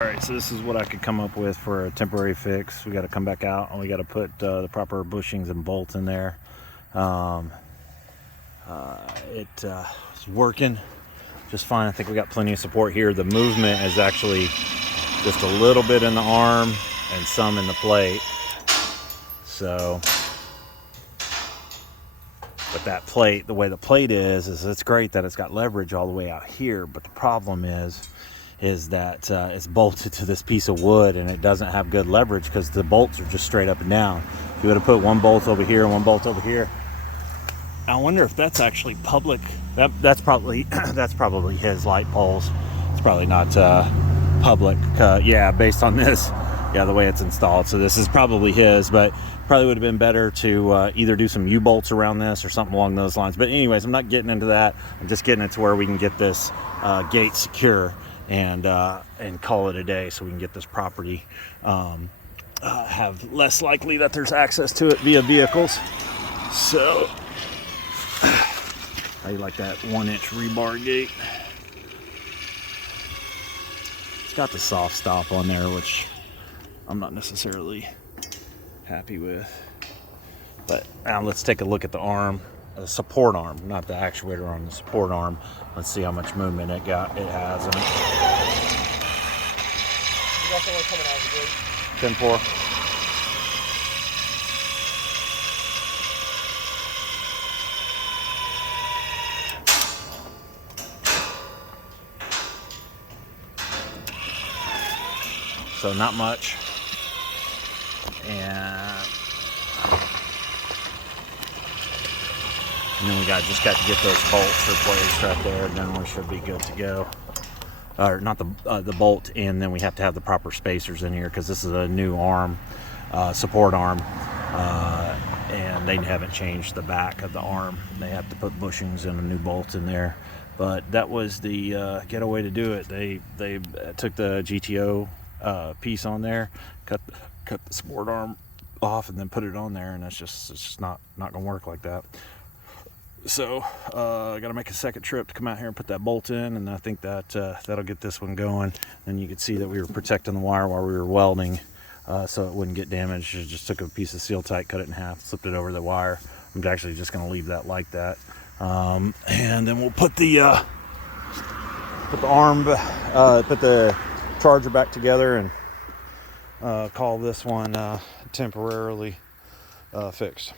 Alright, so this is what I could come up with for a temporary fix. We got to come back out and we got to put the proper bushings and bolts in there. It's working just fine. I think we got plenty of support here. The movement is actually just a little bit in the arm and some in the plate. So, but that plate, the way the plate is it's great that it's got leverage all the way out here, but the problem is that it's bolted to this piece of wood and it doesn't have good leverage because the bolts are just straight up and down. If you would have put one bolt over here and one bolt over here, I wonder if that's actually public. That's probably his light poles. It's probably not public. Yeah, based on this, yeah, the way it's installed. So this is probably his, but probably would have been better to either do some U-bolts around this or something along those lines. But anyways, I'm not getting into that. I'm just getting it to where we can get this gate secure and call it a day, so we can get this property have less likely that there's access to it via vehicles. So how you like that 1-inch rebar gate? It's got the soft stop on there, which I'm not necessarily happy with. But now let's take a look at the arm, the support arm, not the actuator arm, the support arm. Let's see how much movement it has in it. You got someone coming out of the gate. 10-4. So not much. And then we just got to get those bolts replaced right there, and then we should be good to go. Or not the bolt, and then we have to have the proper spacers in here because this is a new arm, support arm, and they haven't changed the back of the arm. They have to put bushings and a new bolt in there. But that was the getaway to do it. They took the GTO piece on there, cut the support arm off, and then put it on there, and it's just not gonna work like that. So I got to make a second trip to come out here and put that bolt in, and I think that that'll get this one going. And you could see that we were protecting the wire while we were welding, so it wouldn't get damaged. I just took a piece of seal tight, cut it in half, slipped it over the wire. I'm actually just going to leave that like that, and then we'll put the arm, put the charger back together, and call this one temporarily fixed.